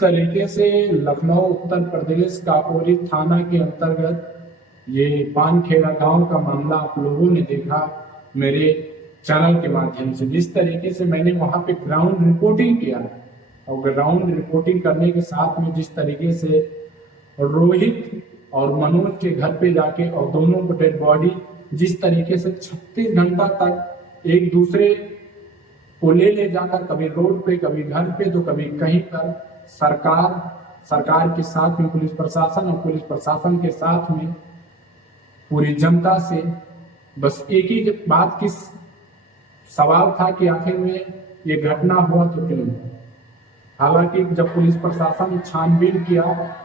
तरीके से लखनऊ उत्तर प्रदेश काकोरी थाना के अंतर्गत ये पानखेड़ा गांव का मामला आप लोगों ने देखा मेरे चैनल के माध्यम से। जिस तरीके से मैंने वहां पे ग्राउंड रिपोर्टिंग किया और ग्राउंड रिपोर्टिंग करने के साथ में जिस तरीके से रोहित और मनोज के घर पे जाके और दोनों को डेड बॉडी जिस तरीके से 36 घंटा तक एक दूसरे को ले जाकर कभी रोड पे कभी घर पे तो कभी कहीं पर सरकार के साथ में पुलिस प्रशासन और पुलिस प्रशासन के साथ में पूरी जनता से बस एक ही बात की सवाल था कि आखिर में ये घटना हुआ तो क्यों। हालांकि जब पुलिस प्रशासन ने छानबीन किया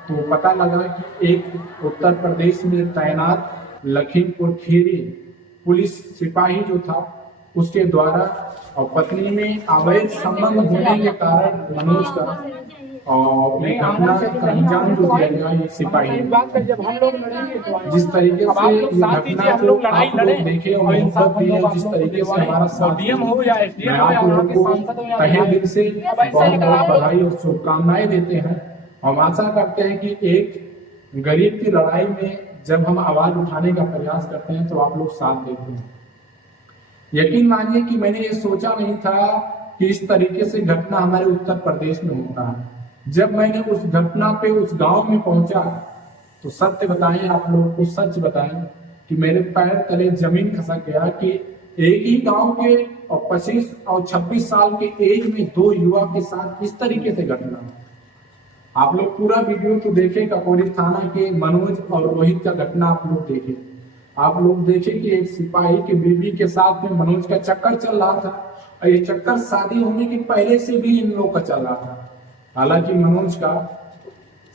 तो पता लगा कि एक उत्तर प्रदेश में तैनात लखीमपुर खीरी पुलिस सिपाही जो था उसके द्वारा और पत्नी में अवैध संबंध होने के कारण मनोज का और घटना का अंजाम जो दिया गया ये सिपाही जिस तरीके से ये घटना को आप लोग देखे और मोहब्बत भी है, जिस तरीके से हमारा साथ मैं आप लोगों को तहे दिल से बहुत बहुत बधाई और शुभकामनाएं देते हैं। हम आशा करते हैं कि एक गरीब की लड़ाई में जब हम आवाज उठाने का प्रयास करते हैं तो आप लोग साथ देते हैं। यकीन मानिए कि मैंने ये सोचा नहीं था कि इस तरीके से घटना हमारे उत्तर प्रदेश में होता है। जब मैंने उस घटना पे उस गांव में पहुंचा तो सत्य बताएं, आप लोगों को सच बताएं कि मेरे पैर तले जमीन खसक गया कि एक ही गांव के और 25 और 26 साल के एज में दो युवा के साथ इस तरीके से घटना। आप लोग पूरा वीडियो तो देखे, काकोरी थाना के मनोज और रोहित का घटना आप लोग देखे। आप लोग देखे कि एक सिपाही की बीवी के साथ में मनोज का चक्कर चल रहा था और ये चक्कर शादी होने के पहले से भी इन लोगों का चल रहा था। हालांकि मनोज का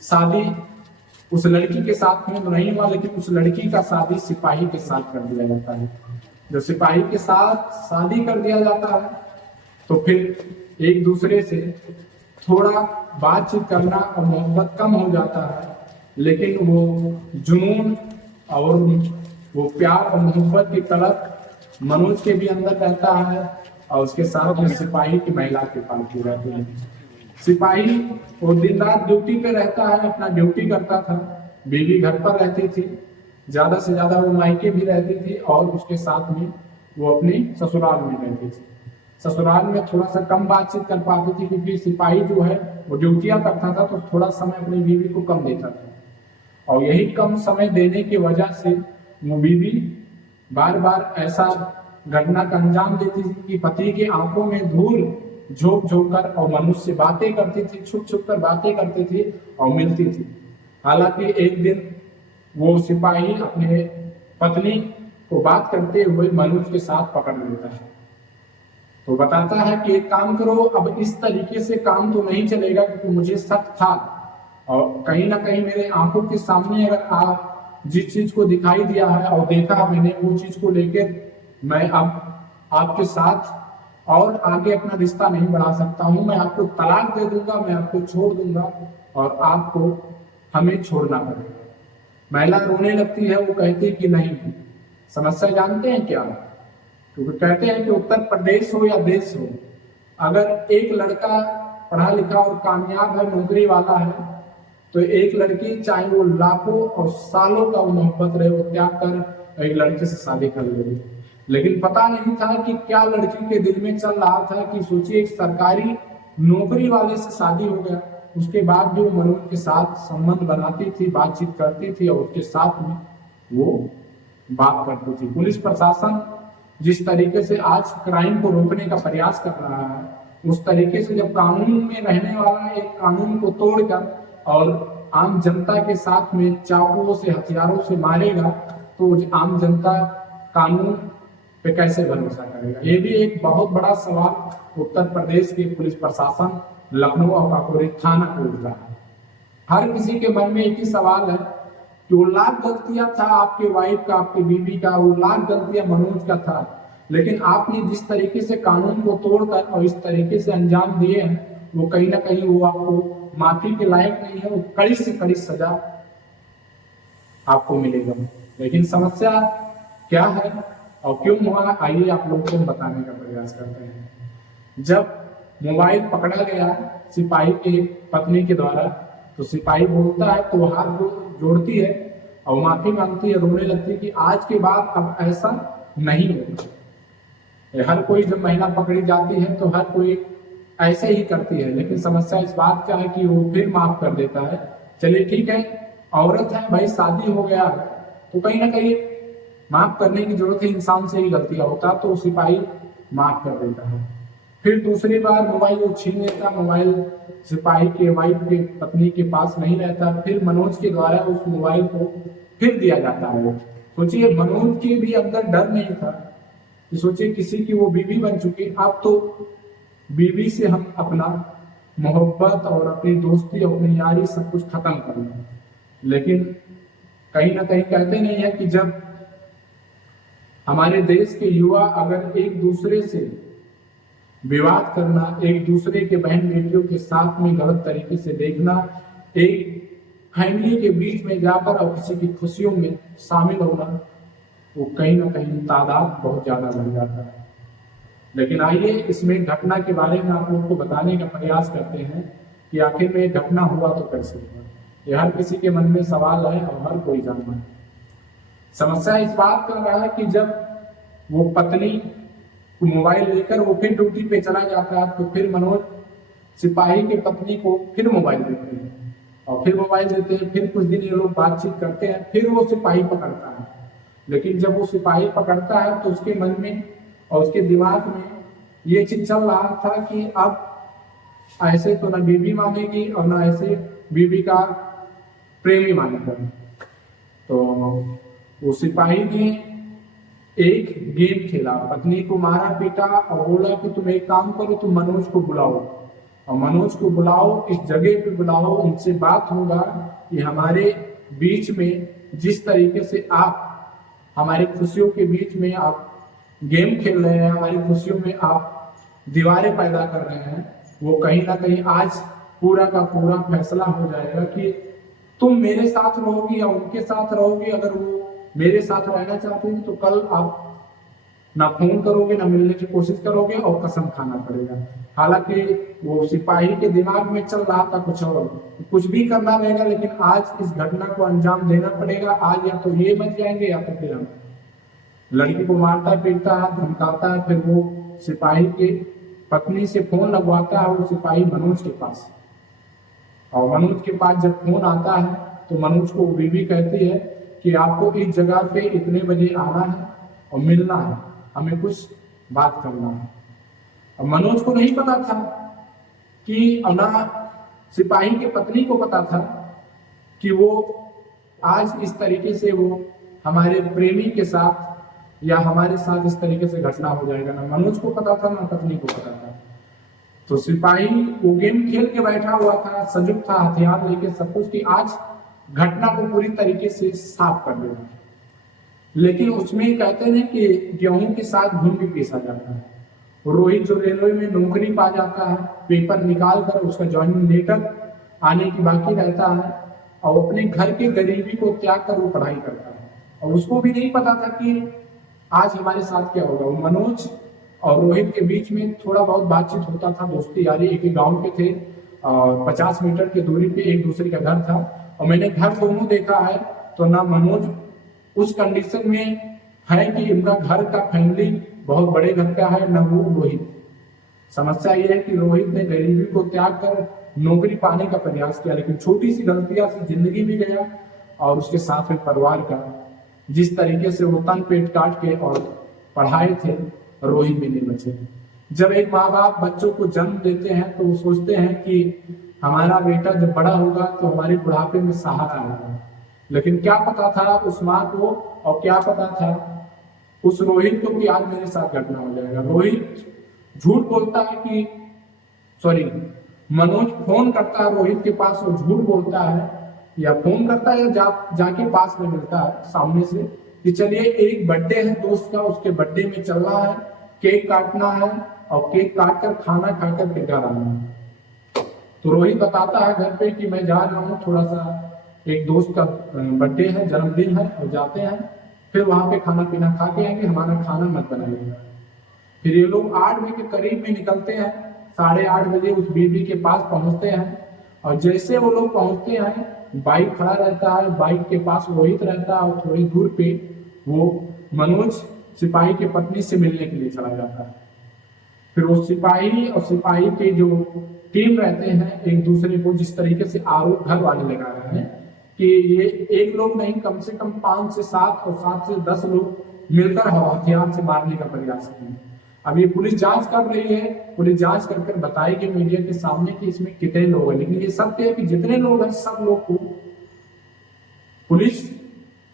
शादी उस लड़की के साथ में नहीं हुआ, लेकिन उस लड़की का शादी सिपाही के साथ कर दिया जाता है। जब सिपाही के साथ शादी कर दिया जाता है तो फिर एक दूसरे से थोड़ा बातचीत करना और मोहब्बत कम हो जाता है, लेकिन वो जुनून और वो प्यार और मोहब्बत की तड़प मनोज के भी अंदर रहता है और उसके साथ में सिपाही की महिला के पास भी रहती है। सिपाही वो दिन रात ड्यूटी पे रहता है, अपना ड्यूटी करता था, बीवी घर पर रहती थी, ज्यादा से ज्यादा वो मायके भी रहती थी और उसके साथ में वो अपनी ससुराल में रहती थी। ससुराल में थोड़ा सा कम बातचीत कर पाती थी क्योंकि सिपाही जो है वो ड्यूटियां करता था तो थोड़ा समय अपनी बीवी को कम देता था और यही कम समय देने की वजह से वो बीवी बार बार ऐसा घटना का अंजाम देती थी कि पति की आंखों में धूल झोंक झोंक कर और मनुष्य से बातें करती थी, छुप छुप कर बातें करती थी और मिलती थी। हालांकि एक दिन वो सिपाही अपने पत्नी को बात करते हुए मनोज के साथ पकड़ लेता है तो बताता है कि एक काम करो, अब इस तरीके से काम तो नहीं चलेगा क्योंकि मुझे शक था और कहीं ना कहीं मेरे आंखों के सामने अगर आप जिस चीज को दिखाई दिया है और देखा मैंने वो चीज को लेकर मैं अब आपके साथ और आगे अपना रिश्ता नहीं बढ़ा सकता हूं। मैं आपको तलाक दे दूंगा, मैं आपको छोड़ दूंगा और आपको हमें छोड़ना पड़ेगा। महिला रोने लगती है, वो कहती है कि नहीं। समस्या जानते हैं क्या? क्योंकि कहते हैं कि उत्तर प्रदेश हो या देश हो, अगर एक लड़का पढ़ा लिखा और कामयाब है, नौकरी वाला है, तो एक लड़की चाहे वो लाखों और सालों का मोहब्बत रहे वो त्याग कर एक लड़के से शादी कर लेगी। लेकिन पता नहीं था कि क्या लड़की के दिल में चल रहा था कि सोचिए एक सरकारी नौकरी वाले से शादी हो गया, उसके बाद भी वो मनोज के साथ संबंध बनाती थी, बातचीत करती थी और उसके साथ में वो बात करती थी। पुलिस प्रशासन जिस तरीके से आज क्राइम को रोकने का प्रयास कर रहा है, उस तरीके से जब कानून में रहने वाला एक कानून को तोड़कर और आम जनता के साथ में चाकुओं से हथियारों से मारेगा तो आम जनता कानून पे कैसे भरोसा करेगा। ये भी एक बहुत बड़ा सवाल उत्तर प्रदेश के पुलिस प्रशासन लखनऊ और काकोरी थाना को उठता है। हर किसी के मन में एक ही सवाल है कि वो लाख गलतियां था आपके वाइफ का, आपकी बीवी का, वो लाख गलतियां मनोज का था, लेकिन आपने जिस तरीके से कानून को तोड़कर और इस तरीके से अंजाम दिए हैं वो कहीं ना कहीं वो आपको माफी के लायक नहीं है। वो कड़ी से कड़ी सजा आपको मिलेगा। लेकिन समस्या क्या है और क्यों हुआ, आइए आप लोगों को बताने का प्रयास करते हैं। जब मोबाइल पकड़ा गया सिपाही के पत्नी के द्वारा, तो सिपाही बोलता है तो वो हाथ जोड़ती है और माफी मांगती है, रोने लगती है कि आज के बाद अब ऐसा नहीं होगा। हर कोई जब महिला पकड़ी जाती है तो हर कोई ऐसे ही करती है, लेकिन समस्या इस बात का है कि वो फिर माफ कर देता है। चलिए ठीक है, औरत है भाई, शादी हो गया तो कहीं ना कहीं माफ करने की जरूरत है, इंसान से ही गलतियां होता, तो सिपाही माफ कर देता है। फिर दूसरी बार मोबाइल वो छीन लेता, मोबाइल सिपाही के वाइफ के पत्नी के पास नहीं रहता, फिर मनोज के द्वारा उस मोबाइल को फिर दिया जाता है। सोचिए मनोज के भी अंदर डर नहीं था कि सोचिए किसी की वो बीवी बन चुकी, अब तो बीवी से हम अपना मोहब्बत और अपनी दोस्ती अपनी यारी सब कुछ खत्म कर लें। लेकिन कहीं ना कहीं कहते नहीं है कि जब हमारे देश के युवा अगर एक दूसरे से विवाद करना, एक दूसरे के बहन बेटियों के साथ में गलत तरीके से देखना, एक फैमिली के बीच में जाकर और किसी की खुशियों में शामिल होना, वो कहीं ना कहीं तादाद बहुत ज्यादा बढ़ जाता है। लेकिन आइए इसमें घटना के बारे में आप लोगों को बताने का प्रयास करते हैं कि आखिर में घटना हुआ तो कैसे हुआ। ये हर किसी के मन में सवाल है और हर कोई जानता है। समस्या इस बात का रहा है कि जब वो पत्नी मोबाइल लेकर वो फिर ड्यूटी पे चला जाता है, तो फिर मनोज सिपाही की पत्नी को फिर मोबाइल देते हैं और फिर मोबाइल देते हैं, फिर कुछ दिन ये लोग बातचीत करते हैं, फिर वो सिपाही पकड़ता है। लेकिन जब वो सिपाही पकड़ता है तो उसके मन में और उसके दिमाग में ये चीज चल रहा था कि अब ऐसे तो ना बीवी मानेगी और ना ऐसे बीवी का प्रेमी मानेगा। तो वो सिपाही ने एक गेम खेला, पत्नी को मारा पीटा और बोला कि तुम एक काम करो, तुम मनोज को बुलाओ और मनोज को बुलाओ, इस जगह पे बुलाओ, उनसे बात होगा कि हमारे बीच में जिस तरीके से आप हमारी खुशियों के बीच में आप गेम खेल रहे हैं, हमारी खुशियों में आप दीवारें पैदा कर रहे हैं, वो कहीं ना कहीं आज पूरा का पूरा फैसला हो जाएगा कि तुम मेरे साथ रहोगी या उनके साथ रहोगी। अगर वो मेरे साथ रहना चाहते हैं तो कल आप ना फोन करोगे ना मिलने की कोशिश करोगे और कसम खाना पड़ेगा। हालांकि वो सिपाही के दिमाग में चल रहा था कुछ और, कुछ भी करना रहेगा लेकिन आज इस घटना को अंजाम देना पड़ेगा। आज या तो ये बच जाएंगे या तो फिर हम। लड़की को मारता पीटता है, धमकाता है, फिर वो सिपाही के पत्नी से फोन लगवाता है वो सिपाही मनोज के पास। और मनोज के पास जब फोन आता है तो मनोज को बीवी कहती है कि आपको इस जगह पे इतने बजे आना है और मिलना है, हमें कुछ बात करना है। और मनोज को नहीं पता था कि ना सिपाही के पत्नी को पता था कि वो आज इस तरीके से वो हमारे प्रेमी के साथ या हमारे साथ इस तरीके से घटना हो जाएगा। ना मनोज को पता था ना पत्नी को पता था। तो सिपाही वो गेम खेल के बैठा हुआ था, सजग था, हथियार लेके सब कुछ, कि आज घटना को पूरी तरीके से साफ कर देना। लेकिन उसमें कहते हैं कि गेहूं के साथ घुन भी पीसा जाता है। रोहित जो रेलवे में नौकरी पा जाता है, पेपर निकाल कर उसका ज्वाइनिंग लेटर आने की बाकी रहता है और अपने घर के गरीबी को त्याग कर वो पढ़ाई करता है। और उसको भी नहीं पता था कि आज हमारे साथ क्या होगा। वो मनोज और रोहित के बीच में थोड़ा बहुत बातचीत होता था, दोस्ती यारी, एक ही गांव के थे और 50 मीटर की दूरी पे एक दूसरे का घर था। और मैंने घर दोनों देखा है, तो ना मनोज उस कंडीशन में है कि उनका घर का फैमिली बहुत बड़े घर का है, न वो रोहित। समस्या ये है कि रोहित ने गरीबी को त्याग कर नौकरी पाने का प्रयास किया, लेकिन छोटी सी गलतियां से जिंदगी भी गया और उसके साथ में परिवार का जिस तरीके से वो तन पेट काट के और पढ़ाए थे, रोहित भी नहीं बचे। जब एक माँ बाप बच्चों को जन्म देते हैं तो वो सोचते हैं कि हमारा बेटा जब बड़ा होगा तो हमारे बुढ़ापे में सहारा होगा। लेकिन क्या पता था उस माँ को और क्या पता था उस रोहित को कि आज मेरे साथ घटना हो जाएगा। रोहित झूठ बोलता है कि मनोज फोन करता है रोहित के पास, वो झूठ बोलता है या फोन करता है या जाके पास में मिलता है सामने से कि चलिए एक बर्थडे है दोस्त का, उसके बर्थडे में चलना है, केक काटना है और केक काट कर खाना खाकर फिर घर आना है। तो रोहित बताता है घर पे कि मैं जा रहा हूँ, थोड़ा सा एक दोस्त का बर्थडे है, जन्मदिन है, और जाते हैं, फिर वहां पे खाना पीना खा के आएंगे, हमारा खाना मत बनाइएगा। फिर ये लोग 8 बजे के करीब में निकलते हैं, 8:30 उस बीबी के पास पहुंचते हैं, और जैसे वो लोग पहुंचते हैं बाइक खड़ा रहता है, बाइक के पास रोहित रहता है, और थोड़ी दूर पे वो मनोज सिपाही की पत्नी से मिलने के लिए चला जाता है। फिर वो सिपाही और सिपाही के जो टीम रहते हैं एक दूसरे को जिस तरीके से आरोप घर वाले लगा रहे हैं कि ये एक लोग नहीं, कम से कम 5 से 7 और 7 से 10 लोग मिलकर हथियार से मारने का प्रयास किए। अब ये पुलिस जांच कर रही है, पुलिस जांच कर बताएगी मीडिया के सामने कि इसमें कितने लोग हैं, लेकिन ये सत्य है कि जितने लोग हैं सब लोग को पुलिस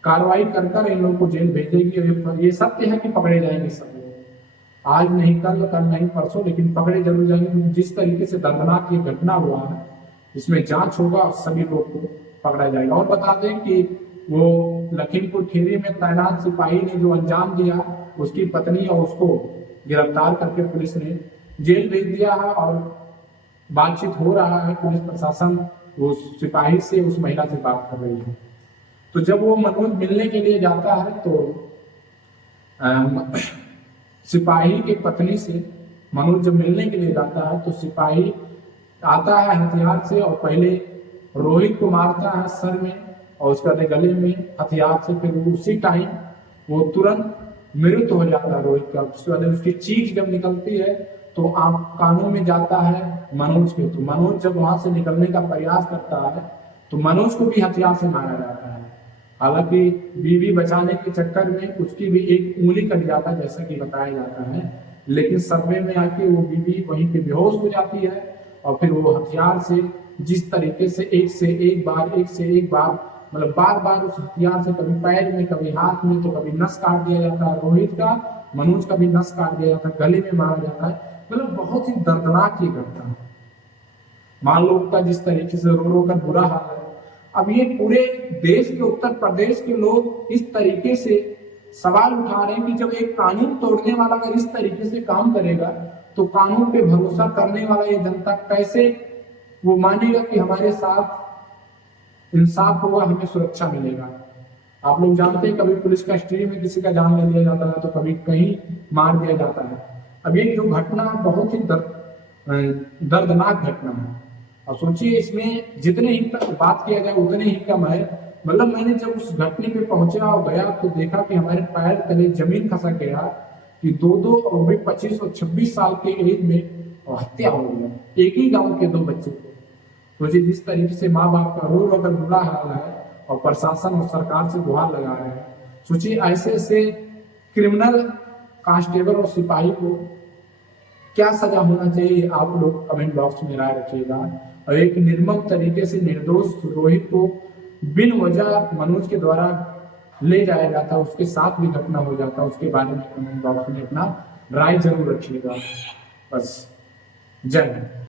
कार्रवाई कर इन लोगों को जेल भेजेगी। ये सत्य है कि पकड़े जाएंगे सब लोग, आज नहीं कल, कल नहीं परसों, लेकिन पकड़े जरूर जाएंगे। जिस तरीके से दर्दनाक ये घटना हुआ है इसमें जांच होगा और सभी लोग को पकड़ा जाएगा। और बता दें कि वो लखीमपुर खीरी में तैनात सिपाही ने जो अंजाम दिया उसकी पत्नी और उसको गिरफ्तार करके पुलिस ने जेल भेज दिया है, और बातचीत हो रहा है, पुलिस प्रशासन वो सिपाही से, उस महिला से बात कर रही है। तो जब वो मनोज मिलने के लिए जाता है तो सिपाही की पत्नी से मनोज जब मिलने के लिए जाता है तो सिपाही आता है हथियार से और पहले रोहित को मारता है सर में और उसका गले में हथियार से। फिर उसी टाइम वो तुरंत मृत हो जाता है रोहित का। उसके बाद उसकी चीख जब निकलती है तो आप कानों में जाता है मनोज के। तो मनोज जब वहां से निकलने का प्रयास करता है तो मनोज को भी हथियार से मारा जाता है। हालांकि बीवी बचाने के चक्कर में उसकी भी एक उंगली कट जाता है जैसा कि बताया जाता है, लेकिन सदमे में आके वो बीवी वहीं पे बेहोश हो जाती है। और फिर वो हथियार से जिस तरीके से एक से एक बार मतलब बार बार उस हथियार से कभी पैर में, कभी हाथ में, तो कभी नस काट दिया जाता है रोहित का, मनोज का भी नस काट दिया जाता है, गले में मारा जाता है। मतलब बहुत ही दर्दनाक ये घटना है। मान लो का जिस तरीके से रो रो कर बुरा हाल है। अब ये पूरे देश के, उत्तर प्रदेश के लोग इस तरीके से सवाल उठा रहे हैं कि जब एक कानून तोड़ने वाला अगर इस तरीके से काम करेगा तो कानून पे भरोसा करने वाला ये जनता कैसे वो मानेगा कि हमारे साथ इंसाफ होगा, हमें सुरक्षा मिलेगा। आप लोग जानते हैं कभी पुलिस कस्टडी में किसी का जान ले लिया जाता है तो कभी कहीं मार दिया जाता है। अब ये जो घटना बहुत ही दर्दनाक घटना है। और सोचिए इसमें जितने ही तक बात किया जाए उतने ही कम है। मतलब मैंने जब उस घटने पे पहुंचा और गया तो देखा कि हमारे पैर तले जमीन खसक गया कि 2-2 और भी 25 और 26 साल के एज में हत्या हो गया, एक ही गांव के 2 बच्चे। सोचिए जिस तरीके से माँ बाप का रो रो कर बुरा हाल है और प्रशासन और सरकार से गुहार लगा रहे हैं। सोचिए ऐसे ऐसे क्रिमिनल कांस्टेबल और सिपाही को क्या सजा होना चाहिए, आप लोग कमेंट बॉक्स में राय रखिएगा। और एक निर्मम तरीके से निर्दोष रोहित को बिन वजह मनोज के द्वारा ले जाया जाता, उसके साथ भी घटना हो जाता, उसके बारे में कमेंट बॉक्स में अपना राय जरूर रखिएगा। बस, जय हिंद।